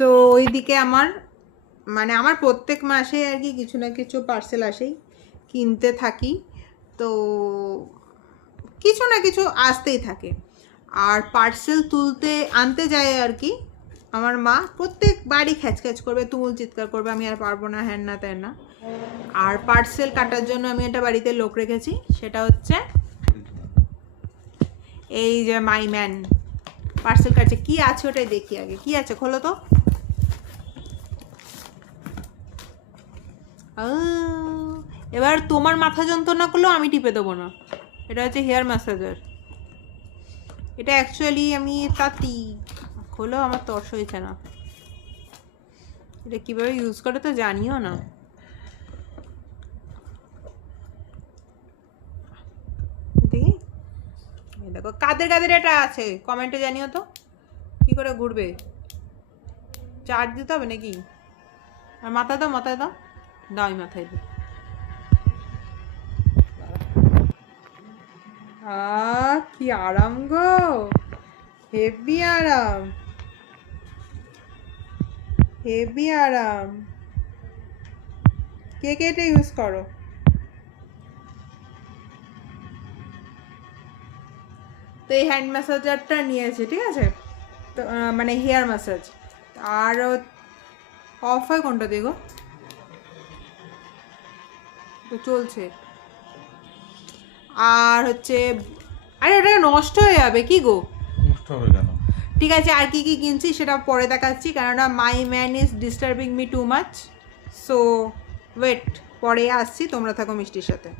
So ওইদিকে আমার মানে আমার প্রত্যেক মাসে আর কি কিছু না কিছু পার্সেল আসেই, কিনতে থাকি, তো কিছু না কিছু আসতেই থাকে। আর পার্সেল তুলতে আনতে যায় আর কি আমার মা, প্রত্যেকবারই খ্যাচখ্যাচ করবে, তুমুল চিৎকার করবে, আমি আর পারবো না, হ্যান না তেন না। আর পার্সেল কাটার জন্য আমি একটা বাড়িতে লোক রেখেছি, সেটা হচ্ছে এই যে মাই ম্যান পার্সেল কাটছে। কি আছে ওটাই দেখি আগে, কি আছে খোলো তো। এবার তোমার মাথা যন্ত্রণা করলেও আমি টিপে দেবো না। এটা হচ্ছে হেয়ার ম্যাসাজার। এটা অ্যাকচুয়ালি আমি তাঁতি, খোলো, আমার তর্স হয়েছে না। এটা কীভাবে ইউজ করে তো জানিও না। দেখি, দেখো কাদের কাদের এটা আছে কমেন্টে জানিও তো, কি করে ঘুরবে, চার্জ দিতে হবে নাকি? আর মাথায় দাও, মাথায় দাও, দাও আমি মাথায় দিই। কি আরাম গো, হেভি আরাম, হেভি আরাম। কে কে এটা ইউজ করো? তো এই হ্যান্ড ম্যাসাজারটা নিয়েছে, ঠিক আছে, তো মানে হেয়ার ম্যাসাজ। আর অফ হয় কোনটা দেখো, তো চলছে। আর হচ্ছে, আরে এটা নষ্ট হয়ে যাবে কি গো? নষ্ট হবে কেন? ঠিক আছে, আর কি কি কিনছি সেটা পরে দেখাচ্ছি, কেননা my man is disturbing me too much. So wait, পরে আসছি, তোমরা থাকো মিষ্টির সাথে।